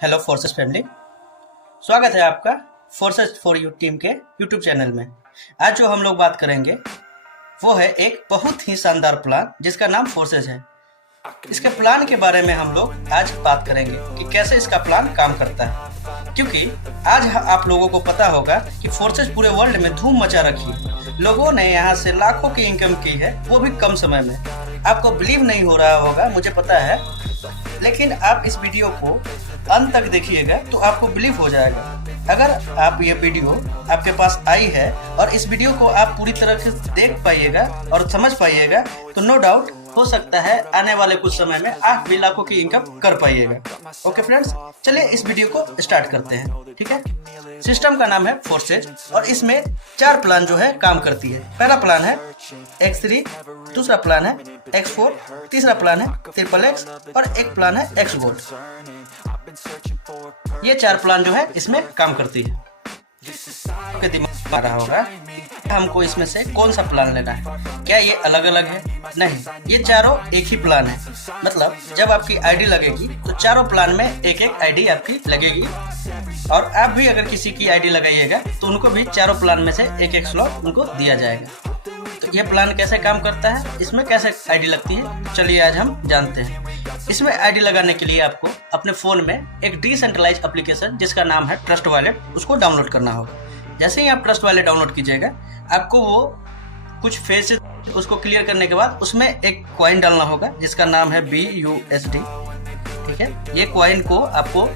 Hello forces family. स्वागत है आपका फोर्सेस फॉर यू टीम के यूट्यूब चैनल में। आज जो हम लोग बात करेंगे वो है एक बहुत ही शानदार प्लान जिसका नाम फोर्सेस है। इसके प्लान के बारे में हम लोग आज बात करेंगे कि कैसे इसका प्लान काम करता है, क्योंकि आज आप लोगों को पता होगा कि फोर्सेस पूरे वर्ल्ड में धूम मचा रखी है। लोगों ने यहाँ से लाखों की इनकम की है, वो भी कम समय में। आपको बिलीव नहीं हो रहा होगा, मुझे पता है, लेकिन आप इस वीडियो को अंत तक देखिएगा तो आपको बिलीव हो जाएगा। अगर आप ये वीडियो आपके पास आई है और इस वीडियो को आप पूरी तरह से देख पाइएगा और समझ पाइएगा तो नो डाउट हो सकता है आने वाले कुछ समय में आप भी लाखों की इनकम कर पाइएगा। ओके फ्रेंड्स, चलिए इस वीडियो को स्टार्ट करते हैं। ठीक है, सिस्टम का नाम है फोर्सेज और इसमें 4 प्लान जो है काम करती है। पहला प्लान है X3, दूसरा प्लान है X4, तीसरा प्लान है XXX और एक प्लान है X गोल्ड। ये 4 प्लान जो है इसमें काम करती है। आपके दिमाग में आ रहा होगा हमको इसमें से कौन सा प्लान लेना है, क्या ये अलग अलग है? नहीं, ये चारों एक ही प्लान है। मतलब जब आपकी आईडी लगेगी तो चारों प्लान में एक एक आईडी आपकी लगेगी और आप भी अगर किसी की आईडी लगाइएगा तो उनको भी चारों प्लान में से एक एक स्लॉट उनको दिया जाएगा। तो ये प्लान कैसे काम करता है, इसमें कैसे आईडी लगती है, चलिए आज हम जानते हैं। इसमें आईडी लगाने के लिए आपको अपने फ़ोन में एक डिसेंट्रलाइज एप्लीकेशन जिसका नाम है ट्रस्ट वॉलेट, उसको डाउनलोड करना होगा। जैसे ही आप ट्रस्ट वॉलेट डाउनलोड कीजिएगा, आपको वो कुछ फेस उसको क्लियर करने के बाद उसमें एक कॉइन डालना होगा जिसका नाम है BUSD। ठीक है, ये कॉइन को आपको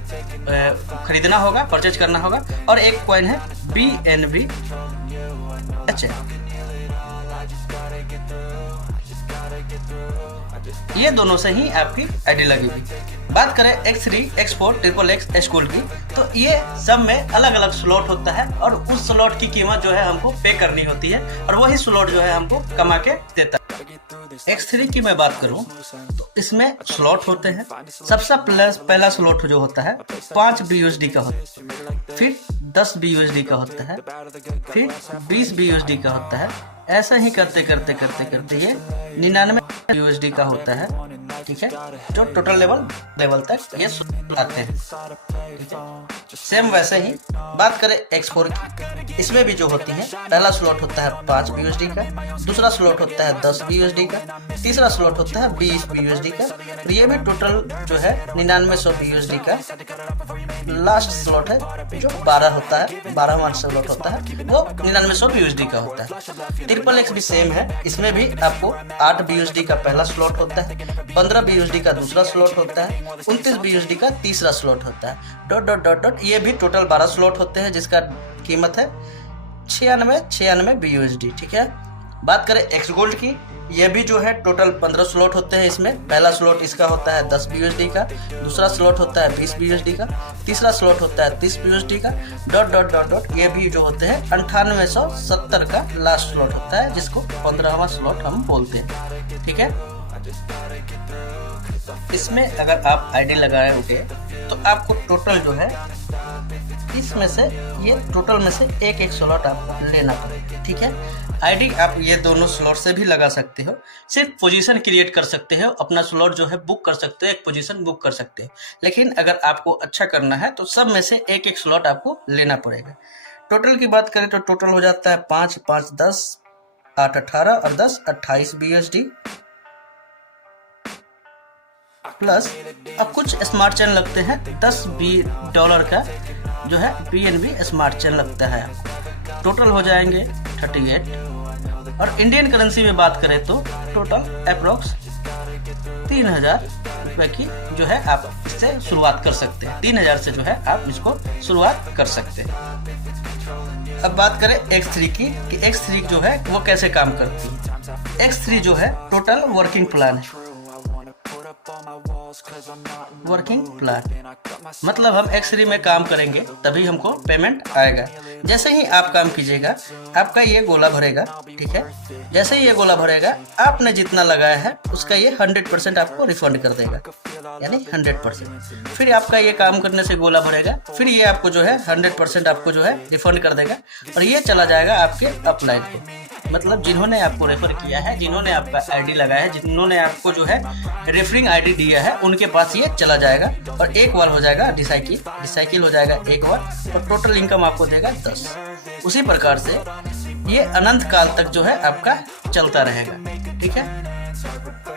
खरीदना होगा, परचेज करना होगा। और एक कॉइन है BNB। अच्छा, ये दोनों से ही आपकी आईडी लगेगी। बात करें X3, X4, XXX, X gold की, तो ये सब में अलग अलग स्लॉट होता है और उस स्लॉट की कीमत जो है हमको पे करनी होती है और वही स्लॉट जो है हमको कमा के देता है। X3 की मैं बात करूं तो इसमें स्लॉट होते हैं। सबसे पहला स्लॉट जो होता है 5 BUSD का होता है, फिर 10 BUSD का होता है, फिर 20 BUSD का होता है। ऐसा ही करते करते करते करते ये 99 BUSD का होता है। ठीक है, जो टोटल लेवल तक ये आते हैं। ठीक है, सेम वैसे ही बात करें X4 की, इसमें भी जो होती है, पहला स्लॉट होता है 5 BUSD का, दूसरा स्लॉट होता है 10 BUSD का, तीसरा स्लॉट होता है 20 BUSD का और ये भी टोटल जो है 9900 BUSD का। लास्ट स्लॉट है जो 12 होता है, 12वां स्लॉट होता है, वो 9900 BUSD का होता है। XXX भी सेम है, इसमें भी आपको 8 BUSD का पहला स्लॉट होता है, 15 BUSD का दूसरा स्लॉट होता है, 29 BUSD का तीसरा स्लॉट होता है। डॉट डॉट डॉट डॉट ये भी टोटल 12 स्लॉट होते हैं जिसका कीमत है 96 BUSD। ठीक है, बात करें X गोल्ड की, ये भी जो है टोटल 15 स्लॉट होते हैं। इसमें पहला स्लॉट इसका होता है 10 BUSD का, दूसरा स्लॉट होता है 20 BUSD का, तीसरा स्लॉट होता है 30 BUSD का। डॉट डॉट डॉट डॉट ये भी जो होते हैं 9870 का लास्ट स्लॉट होता है, जिसको 15वां स्लॉट हम बोलते हैं। ठीक है, इसमें अगर आप आईडी लगाओगे तो आपको टोटल जो है इसमें से ये टोटल में से एक एक स्लॉट आप लेना पड़ेगा। ठीक है, आईडी आप ये दोनों स्लॉट से भी लगा सकते हो, सिर्फ पोजीशन क्रिएट कर सकते हो, अपना स्लॉट जो है बुक कर सकते हो, एक पोजीशन बुक कर सकते हो। लेकिन अगर आपको अच्छा करना है तो सब में से एक एक स्लॉट आपको लेना पड़ेगा। टोटल की बात करें तो टोटल हो जाता है 5 5 10 8 18 और 10 28 BUSD प्लस अब कुछ स्मार्ट चेन लगते हैं। $10 का जो है BNB स्मार्ट चेन लगता है आपको। टोटल हो जाएंगे 38 और इंडियन करेंसी में बात करें तो टोटल अप्रोक्स 3000 रुपये की जो है आप इससे शुरुआत कर सकते हैं। 3000 से जो है आप इसको शुरुआत कर सकते हैं। अब बात करें X3 की कि X3 जो है वो कैसे काम करती है। X3 जो है टोटल वर्किंग प्लान है। वर्किंग प्लान मतलब हम X3 में काम करेंगे तभी हमको पेमेंट आएगा। जैसे ही आप काम कीजिएगा आपका ये गोला भरेगा। ठीक है, जैसे ही ये गोला भरेगा आपने जितना लगाया है उसका ये 100% आपको रिफंड कर देगा, यानी 100%। फिर आपका ये काम करने से गोला भरेगा, फिर ये आपको जो है 100% आपको जो है रिफंड कर देगा और ये चला जाएगा आपके अपलाइन को। मतलब जिन्होंने आपको रेफर किया है, जिन्होंने आपका आईडी लगाया है, जिन्होंने आपको जो है रेफरिंग आईडी दिया है, उनके पास ये चला जाएगा और एक बार हो जाएगा रिसाइकिल हो जाएगा एक बार, और टोटल इनकम आपको देगा 10। उसी प्रकार से ये अनंत काल तक जो है आपका चलता रहेगा। ठीक है,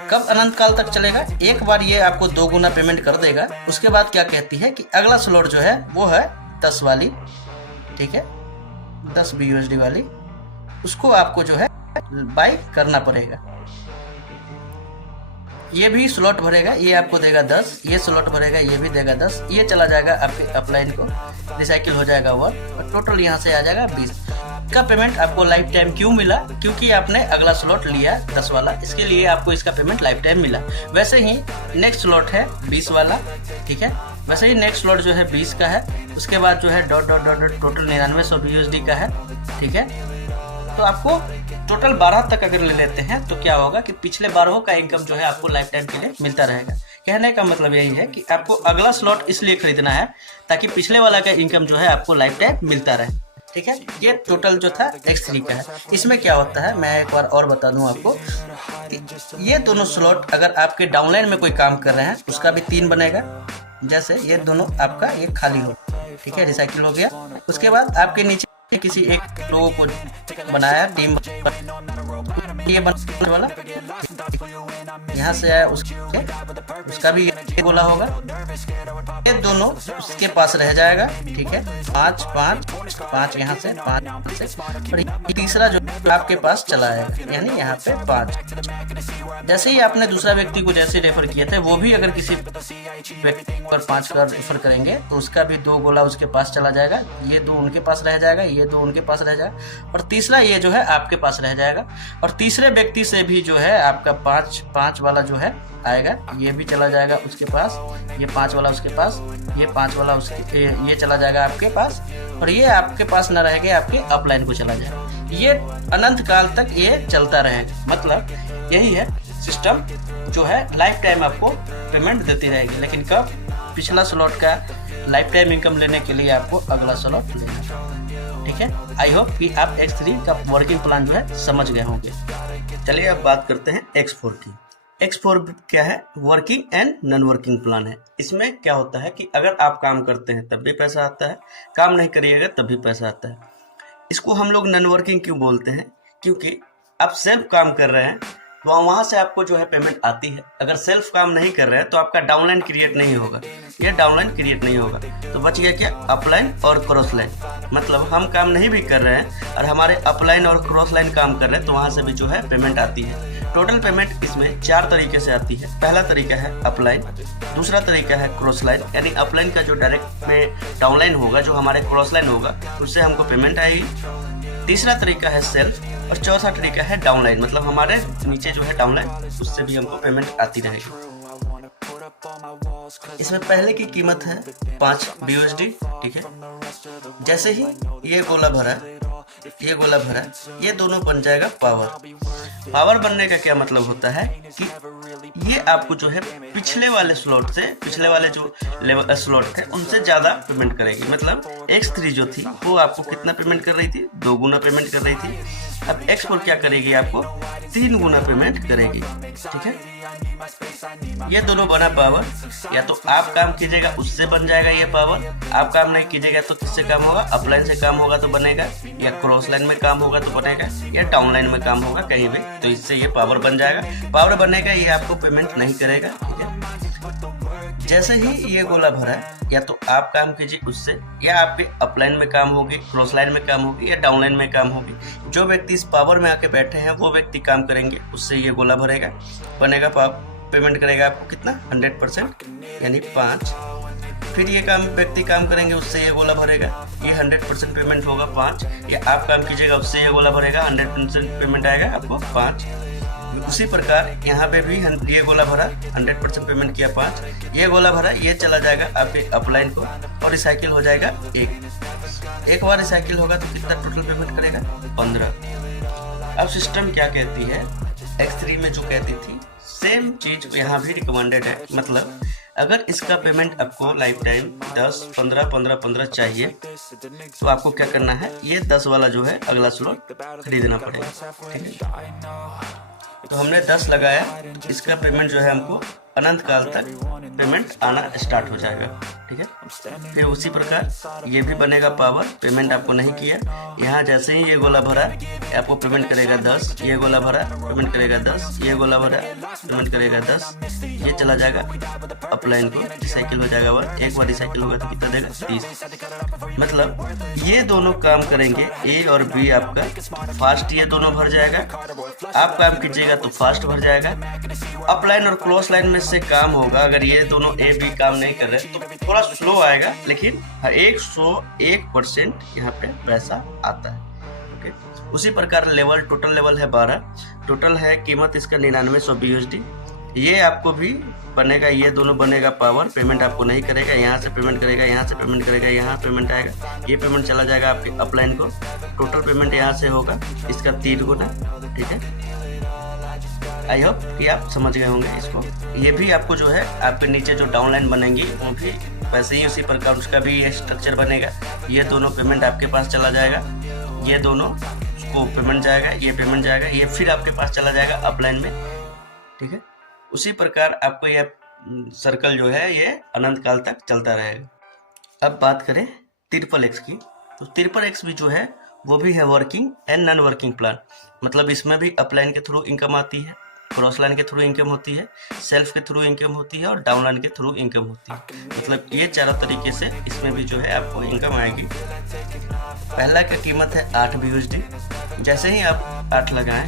कब अनंत काल तक चलेगा? एक बार ये आपको 2 गुना पेमेंट कर देगा। उसके बाद क्या कहती है कि अगला स्लॉट जो है वो है 10 वाली, ठीक है, 10 BUSD वाली, उसको आपको जो है बाय करना पड़ेगा। ये भी स्लॉट भरेगा, ये आपको देगा 10, ये स्लॉट भरेगा, ये भी देगा 10, ये चला जाएगा आपके अपलाइन को, रिसाइकिल हो जाएगा वो, और टोटल यहाँ से आ जाएगा 20 का पेमेंट। आपको लाइफ टाइम क्यों मिला? क्योंकि आपने अगला स्लॉट लिया 10 वाला, इसके लिए आपको इसका पेमेंट लाइफ टाइम मिला। वैसे ही नेक्स्ट स्लॉट है 20 वाला, ठीक है, वैसे ही नेक्स्ट स्लॉट जो है 20 का है। उसके बाद जो है dot dot dot dot total 9900 BUSD का है, ठीक है। तो आपको टोटल 12 तक अगर ले लेते हैं तो क्या होगा कि पिछले 12 का इनकम जो है आपको लाइफ टाइम के लिए मिलता रहेगा। कहने का मतलब यही है कि आपको अगला स्लॉट इसलिए खरीदना है ताकि पिछले वाला का इनकम जो है आपको लाइफ टाइम मिलता रहे। ठीक है, ये टोटल जो था X3 का है। इसमें क्या होता है मैं एक बार और बता दूं आपको कि ये दोनों स्लॉट अगर आपके डाउनलाइन में कोई काम कर रहे हैं उसका भी 3 बनेगा। जैसे ये दोनों आपका ये खाली हो, ठीक है, रिसाइकिल हो गया। उसके बाद आपके नीचे किसी एक लोगों को बनाया टीम, ये बनने वाला यहाँ से आया, उसका भी ये गोला होगा, ये दोनों उसके पास रह जाएगा। ठीक है, 5 5 5 यहाँ से 5 से, और तीसरा जो आपके पास चला आएगा, यानी यहाँ पे 5। जैसे ही आपने दूसरा व्यक्ति को जैसे रेफर किए थे, वो भी अगर किसी व्यक्ति पर 5 का रेफर करेंगे तो उसका भी 2 गोला उसके पास चला जाएगा, ये 2 उनके पास रह जाएगा, ये 2 उनके पास रह जाएगा, और तीसरा ये जो है आपके पास रह जाएगा। और तीसरे व्यक्ति से भी जो है आपका 5 वाला जो है आएगा, ये भी चला जाएगा उसके पास, ये 5 वाला उसके पास, ये 5 वाला उसके, ये चला जाएगा आपके पास, और ये आपके पास न रहेगा, आपके अपलाइन को चला जाएगा। ये अनंत काल तक ये चलता रहेगा। मतलब यही है सिस्टम जो है, लाइफ टाइम आपको पेमेंट देती रहेगी। लेकिन कब? पिछला स्लॉट का लाइफ टाइम इनकम लेने के लिए आपको अगला स्लॉट लेना। ठीक है, आई होप कि आप X3 का वर्किंग प्लान जो है समझ गए होंगे। चलिए अब बात करते हैं X4 की। X4 क्या है? Working and non working plan है। इसमें क्या होता है कि अगर आप काम करते हैं तब भी पैसा आता है, काम नहीं करिएगा तब भी पैसा आता है। इसको हम लोग नॉन वर्किंग क्यों बोलते हैं? क्योंकि आप सेल्फ काम कर रहे हैं तो वहाँ से आपको जो है पेमेंट आती है। अगर सेल्फ काम नहीं कर रहे हैं तो आपका डाउनलाइन क्रिएट नहीं होगा, ये डाउनलाइन क्रिएट नहीं होगा। तो बच गया क्या? अपलाइन और क्रॉस लाइन। मतलब हम काम नहीं भी कर रहे हैं और हमारे अपलाइन और क्रॉस लाइन काम कर रहे हैं तो वहाँ से भी जो है पेमेंट आती है। टोटल पेमेंट इसमें 4 तरीके से आती है। पहला तरीका है अपलाइन, दूसरा तरीका है क्रॉस लाइन, यानी अपलाइन का जो डायरेक्ट में डाउनलाइन होगा, जो हमारे क्रॉस लाइन होगा, उससे हमको पेमेंट आएगी। तीसरा तरीका है सेल्फ, और चौथा तरीका है डाउनलाइन, मतलब हमारे नीचे जो है डाउनलाइन, उससे भी हमको पेमेंट आती रहेगी। इसमें पहले की कीमत है 5 BUSD। ठीक है, जैसे ही ये गोला भरा, ये गोला भरा, ये दोनों बन जाएगा पावर। पावर बनने का क्या मतलब होता है कि ये आपको जो है पिछले वाले स्लॉट से, पिछले वाले जो लेवल स्लॉट थे उनसे ज़्यादा पेमेंट करेगी। मतलब X3 जो थी वो आपको कितना पेमेंट कर रही थी? 2 गुना पेमेंट कर रही थी। अब X4 क्या करेगी? आपको 3 गुना पेमेंट करेगी। ठीक है, ये दोनों बना पावर। या तो आप काम कीजिएगा उससे बन जाएगा ये पावर, आप काम नहीं कीजिएगा तो किससे काम होगा? अपलाइन से काम होगा तो बनेगा, या क्रॉस लाइन में काम होगा तो बनेगा, या डाउन लाइन में काम होगा कहीं भी, तो इससे ये पावर बन जाएगा। पावर बनेगा, ये आपको पेमेंट नहीं करेगा। ठीक है, जैसे ही ये गोला भरा है, या तो आप काम कीजिए उससे, या आपके अपलाइन में काम होगी, क्रॉस लाइन में काम होगी, या डाउन लाइन में काम होगी। जो व्यक्ति इस पावर में आके बैठे हैं वो व्यक्ति काम करेंगे, उससे ये गोला भरेगा, बनेगा, पेमेंट करेगा आपको कितना? 100%, यानी 5। फिर ये व्यक्ति काम करेंगे उससे ये गोला भरेगा, ये 100% पेमेंट होगा 5। या आप काम कीजिएगा उससे ये गोला भरेगा, 100% पेमेंट आएगा आपको 5। उसी प्रकार यहाँ पे भी ये गोला भरा, 100% पेमेंट किया 5। ये गोला भरा, ये चला जाएगा आपके अपलाइन को और रिसाइकिल हो जाएगा 1। एक बार रिसाइकिल होगा तो कितना टोटल पेमेंट करेगा? 15। अब सिस्टम क्या कहती है? X3 में जो कहती थी सेम चीज यहाँ भी रिकमेंडेड है। मतलब अगर इसका पेमेंट आपको लाइफ टाइम 10, 15, 15, 15 चाहिए तो आपको क्या करना है, ये 10 वाला जो है अगला स्लॉट खरीदना पड़ेगा। ठीक है, तो हमने 10 लगाया, इसका पेमेंट जो है हमको अनंत काल तक पेमेंट आना स्टार्ट हो जाएगा। ठीक है, फिर उसी प्रकार ये भी बनेगा पावर, पेमेंट आपको नहीं किया, यहाँ जैसे ही ये गोला भरा आपको पेमेंट करेगा 10, ये गोला भरा पेमेंट करेगा 10, ये गोला भरा पेमेंट करेगा 10, ये चला जाएगा अपलाइन को, रिसाइकिल हो जाएगा 1, एक बार रिसाइकिल होगा तो कितना देगा 30। मतलब ये दोनों काम करेंगे, ए और बी आपका फास्ट ये दोनों भर जाएगा, आप काम कीजिएगा तो फास्ट भर जाएगा। अपलाइन और क्रॉस लाइन में से काम होगा, अगर ये दोनों ए बी काम नहीं कर रहे तो थोड़ा स्लो आएगा, लेकिन 101% यहाँ पे पैसा आता है। ओके, उसी प्रकार लेवल, टोटल लेवल है 12, टोटल है कीमत इसका 9900 BUSD। ये आपको भी बनेगा, ये दोनों बनेगा पावर, पेमेंट आपको नहीं करेगा, यहाँ से पेमेंट करेगा, यहाँ से पेमेंट करेगा, यहाँ पेमेंट आएगा, ये पेमेंट चला जाएगा आपके अपलाइन को, टोटल पेमेंट यहाँ से होगा इसका 3 गुना। ठीक है, आई होप कि आप समझ गए होंगे इसको। ये भी आपको जो है आपके नीचे जो डाउनलाइन बनेंगी वो भी वैसे ही उसी प्रकार उसका भी ये स्ट्रक्चर बनेगा, ये दोनों पेमेंट आपके पास चला जाएगा, ये दोनों को पेमेंट जाएगा, ये पेमेंट जाएगा, ये फिर आपके पास चला जाएगा अपलाइन में। ठीक है, उसी प्रकार आपको यह सर्कल जो है ये अनंत काल तक चलता रहेगा। अब बात करें XXX की, तो XXX भी जो है वो भी है working and non working plan, मतलब इसमें भी अपलाइन के थ्रू इनकम आती है, क्रॉस लाइन के थ्रू इनकम होती है, सेल्फ के थ्रू इनकम होती है और डाउन लाइन के थ्रू इनकम होती है। मतलब ये चारों तरीके से इसमें भी जो है आपको इनकम आएगी। पहला की कीमत है 8 BUSD, जैसे ही आप 8 लगाएं,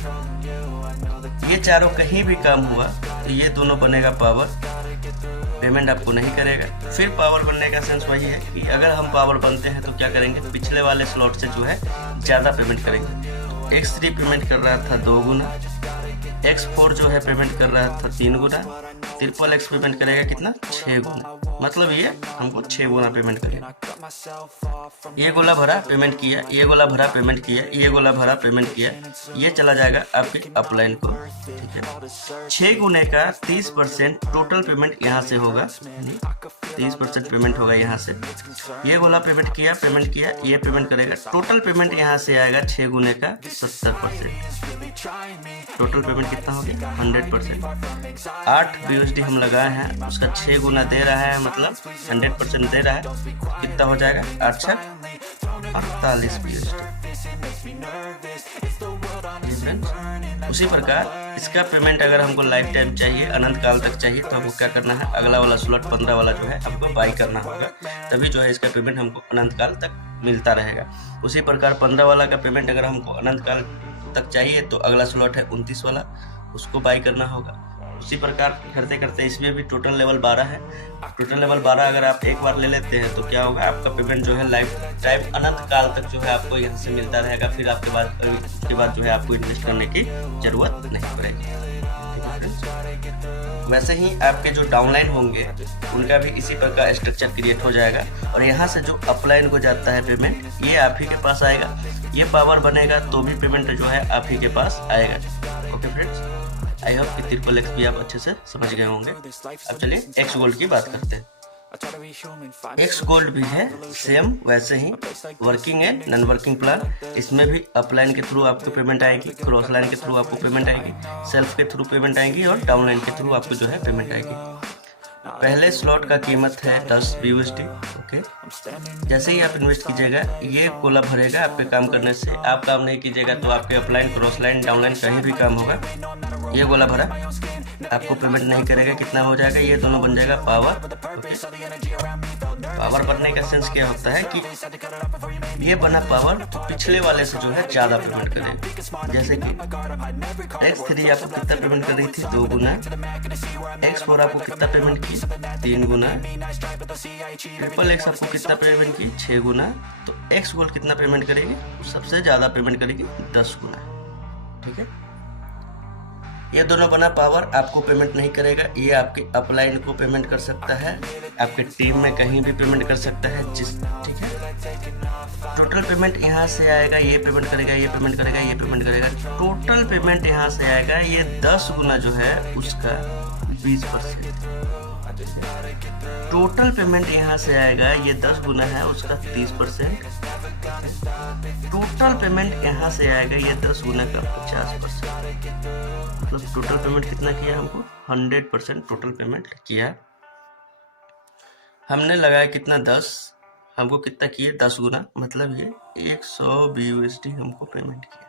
ये चारों कहीं भी काम हुआ तो ये दोनों बनेगा पावर, पेमेंट आपको नहीं करेगा। फिर पावर बनने का सेंस वही है कि अगर हम पावर बनते हैं तो क्या करेंगे, पिछले वाले स्लॉट से जो है ज़्यादा पेमेंट करेंगे। X3 पेमेंट कर रहा था 2 गुना, X4 जो है पेमेंट कर रहा था 3 गुना, XXX पेमेंट करेगा कितना 6 गुना, मतलब ये हमको 6 गुना पेमेंट करेगा। ये गोला भरा पेमेंट किया, ये गोला भरा पेमेंट किया, ये गोला भरा पेमेंट किया, ये चला जाएगा आपके अपलाइन को। ठीक है, 6 गुने का 30% टोटल पेमेंट यहाँ से होगा, 30% पेमेंट होगा यहाँ से। ये गोला पेमेंट किया, ये पेमेंट करेगा, टोटल पेमेंट यहाँ से आएगा 6 गुने का 70%। टोटल पेमेंट कितना हो गया 100%। 8 BUSD हम लगाए हैं, उसका 6 गुना दे रहा है, मतलब 100% दे रहा है, कितना हो जाएगा 8 48 BUSD। उसी प्रकार इसका पेमेंट अगर हमको लाइफ टाइम चाहिए, अनंत काल तक चाहिए, तो हमको क्या करना है, अगला वाला स्लॉट 15 वाला जो है हमको बाई करना होगा, तभी जो है इसका पेमेंट हमको अनंत काल तक मिलता रहेगा। उसी प्रकार 15 वाला का पेमेंट अगर हमको अनंत काल तक चाहिए तो अगला स्लॉट है 29 वाला, उसको बाई करना होगा। उसी प्रकार करते करते इसमें भी टोटल लेवल 12 है। टोटल लेवल 12 अगर आप एक बार ले लेते हैं तो क्या होगा, आपका पेमेंट जो है लाइफ टाइम अनंत काल तक जो है आपको यहाँ से मिलता रहेगा। फिर उसके बाद जो है आपको इन्वेस्ट करने की जरूरत नहीं पड़ेगी। वैसे ही आपके जो डाउनलाइन होंगे उनका भी इसी प्रकार स्ट्रक्चर क्रिएट हो जाएगा, और यहाँ से जो अपलाइन को जाता है पेमेंट, ये आप ही के पास आएगा। ये पावर बनेगा तो भी पेमेंट जो है आप ही के पास आएगा। ओके फ्रेंड्स, आई होप कि XXX भी आप अच्छे से समझ गए होंगे। अब चलिए X गोल्ड की बात करते हैं। X गोल्ड भी है सेम वैसे ही working and non working plan. इसमें भी अपलाइन के थ्रू आपको पेमेंट आएगी, क्रॉस लाइन के थ्रू आपको पेमेंट आएगी, सेल्फ के थ्रू पेमेंट आएगी और डाउन लाइन के थ्रू आपको जो है पेमेंट आएगी। पहले स्लॉट का कीमत है 10 BUSD। ओके, जैसे ही आप इन्वेस्ट कीजिएगा ये गोला भरेगा आपके काम करने से। आप काम नहीं कीजिएगा तो आपके अपलाइन, क्रॉस लाइन, डाउनलाइन कहीं भी काम होगा। ये गोला भरा आपको पेमेंट नहीं करेगा, कितना हो जाएगा, ये दोनों बन जाएगा पावर। ओके, पावर बनने का सेंस क्या होता है कि ये बना पावर तो पिछले वाले से जो है ज़्यादा पेमेंट करेगा। जैसे कि X3 आपको कितना पेमेंट कर रही थी 2 गुना, X4 आपको कितना पेमेंट की 3 गुना, XXX आपको कितना पेमेंट की 6 गुना, तो X गोल्ड कितना पेमेंट करेगी, सबसे ज़्यादा पेमेंट करेगी 10 गुना। ठीक है, ये दोनों बना पावर आपको पेमेंट नहीं करेगा, ये आपके अपलाइन को पेमेंट कर सकता है, आपके टीम में कहीं भी पेमेंट कर सकता है। ठीक है, टोटल पेमेंट यहाँ से आएगा, ये पेमेंट करेगा, ये पेमेंट करेगा, ये पेमेंट करेगा, टोटल पेमेंट यहाँ से आएगा, ये 10 गुना जो है उसका 20%। टोटल पेमेंट यहाँ से आएगा, ये 10 गुना है उसका 30%। टोटल पेमेंट यहाँ से आएगा, ये 10 गुना का 50%। मतलब टोटल पेमेंट कितना किया हमको? 100% टोटल पेमेंट किया। हमने लगाया कितना? 10। हमको कितना किए? 10 गुना, मतलब ये 120 USD हमको पेमेंट किया।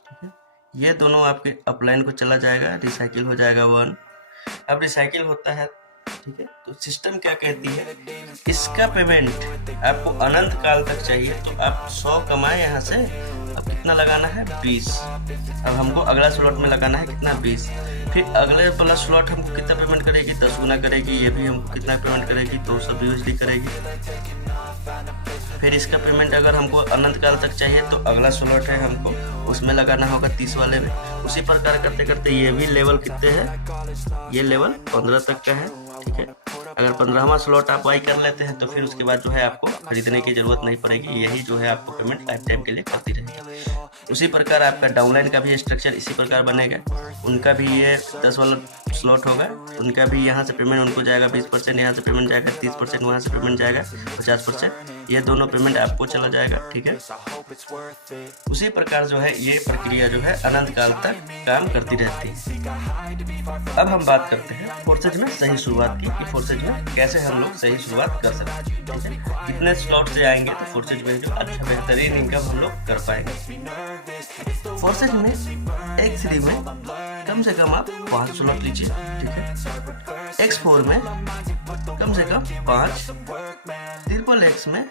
ठीक है, ये दोनों आपके अपलाइन को चला जाएगा, रिसाइकिल हो जाएगा 1। अब रिसाइकिल होता है, ठीक है, तो सिस्टम क्या कहती है, इसका पेमेंट आपको अनंत काल तक चाहिए, तो आप 100 कमाए यहाँ से। अब कितना लगाना है? 20। अब हमको अगला स्लॉट में लगाना है कितना? 20। फिर अगले वाला स्लॉट हमको कितना पेमेंट करेगी? 10 गुना करेगी। ये भी हमको कितना पेमेंट करेगी? 220 USD करेगी। फिर इसका पेमेंट अगर हमको अनंत काल तक चाहिए तो अगला स्लॉट है हमको उसमें लगाना होगा 30 वाले में। उसी प्रकार करते करते ये भी लेवल कितने हैं? ये लेवल 15 तक का है। ठीक है, अगर 15वां स्लॉट आप बाई कर लेते हैं तो फिर उसके बाद जो है आपको खरीदने की जरूरत नहीं पड़ेगी, यही जो है आपको पेमेंट लाइफ टाइम के लिए करती रहेगी। उसी प्रकार आपका डाउनलाइन का भी स्ट्रक्चर इसी प्रकार बनेगा। उनका भी ये 10 वाला स्लॉट होगा, उनका भी यहाँ से पेमेंट उनको जाएगा 20%, यहाँ से पेमेंट जाएगा 30%, वहाँ से पेमेंट जाएगा 50%। ये दोनों पेमेंट आपको चला जाएगा। ठीक है, उसी प्रकार जो है ये प्रक्रिया जो है अनंत काल तक काम करती रहती है। अब हम बात करते हैं फोर्सेज में सही शुरुआत की, कि फोर्सेज में कैसे हम लोग सही शुरुआत कर सकते हैं। ठीक है, कितने स्लॉट से आएंगे तो फोर्सेज में जो अच्छा बेहतरीन इनकम हम लोग कर पाएंगे। फोर्सेज में X3 में कम से कम आप 5 स्लॉट लीजिए। ठीक है, X4 में कम से कम 5, XXX में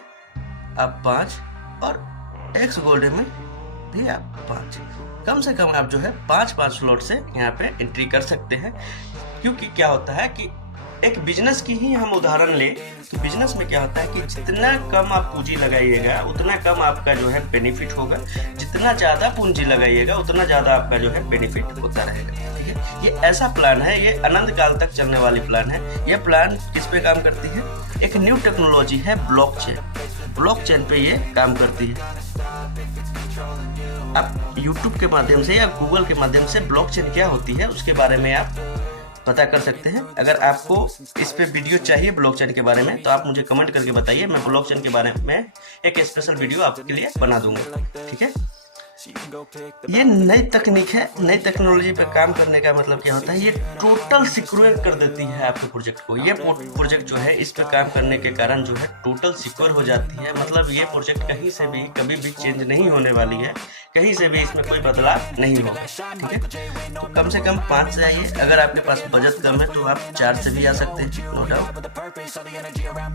आप 5 और X गोल्ड में भी आप 5। कम से कम आप जो है 5 स्लॉट से यहाँ पे एंट्री कर सकते हैं। क्योंकि क्या होता है कि एक बिजनेस की ही हम उदाहरण लें तो बिजनेस में क्या होता है कि जितना कम आप पूंजी लगाइएगा उतना कम आपका जो है बेनिफिट होगा, जितना ज़्यादा पूंजी लगाइएगा उतना ज़्यादा आपका जो है बेनिफिट होता रहेगा। ठीक है, ये ऐसा प्लान है, ये अनंत काल तक चलने वाली प्लान है। ये प्लान किस पे काम करती है? एक न्यू टेक्नोलॉजी है ब्लॉकचेन। ब्लॉकचेन पे ये काम करती है। आप YouTube के माध्यम से या गूगल के माध्यम से ब्लॉकचेन क्या होती है उसके बारे में आप पता कर सकते हैं। अगर आपको इस पे वीडियो चाहिए ब्लॉकचेन के बारे में तो आप मुझे कमेंट करके बताइए, मैं ब्लॉकचेन के बारे में एक स्पेशल वीडियो आपके लिए बना दूंगा। ठीक है, ये नई तकनीक है। नई टेक्नोलॉजी पे काम करने का मतलब क्या होता है, ये टोटल सिक्योर कर देती है आपके प्रोजेक्ट को। ये प्रोजेक्ट जो है इस पे काम करने के कारण जो है टोटल सिक्योर हो जाती है। मतलब ये प्रोजेक्ट कहीं से भी कभी भी चेंज नहीं होने वाली है, कहीं से भी इसमें कोई बदलाव नहीं होगा। ठीक है, तो कम से कम 5 से आइए। अगर आपके पास बजट कम है तो आप 4 से भी आ सकते हैं, नो डाउट।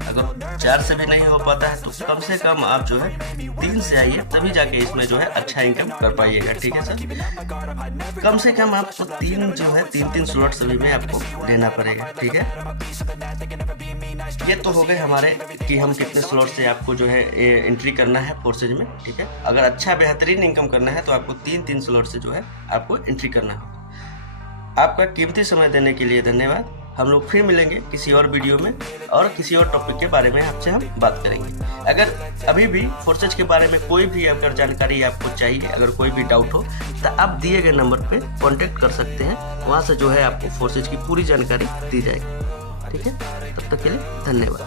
अगर 4 से भी नहीं हो पाता है तो कम से कम आप जो है 3 से आइए, तभी जाके इसमें जो है अच्छा इनकम कर पाइएगा। ठीक है सर, कम से कम आपको 3 स्लॉट सभी में आपको लेना पड़ेगा। ठीक है, ये तो हो गए हमारे कि हम कितने स्लॉट से आपको जो है एंट्री करना है फोर्सेज में। ठीक है, अगर अच्छा बेहतरीन इनकम करना है तो आपको 3 स्लॉट से जो है आपको एंट्री करना होगा। आपका कीमती समय देने के लिए धन्यवाद। हम लोग फिर मिलेंगे किसी और वीडियो में और किसी और टॉपिक के बारे में आपसे हम बात करेंगे। अगर अभी भी फोर्सेज के बारे में कोई भी अगर जानकारी आपको चाहिए, अगर कोई भी डाउट हो तो आप दिए गए नंबर पे कांटेक्ट कर सकते हैं। वहां से जो है आपको फोर्सेज की पूरी जानकारी दी जाएगी। ठीक है, तब तक के लिए धन्यवाद।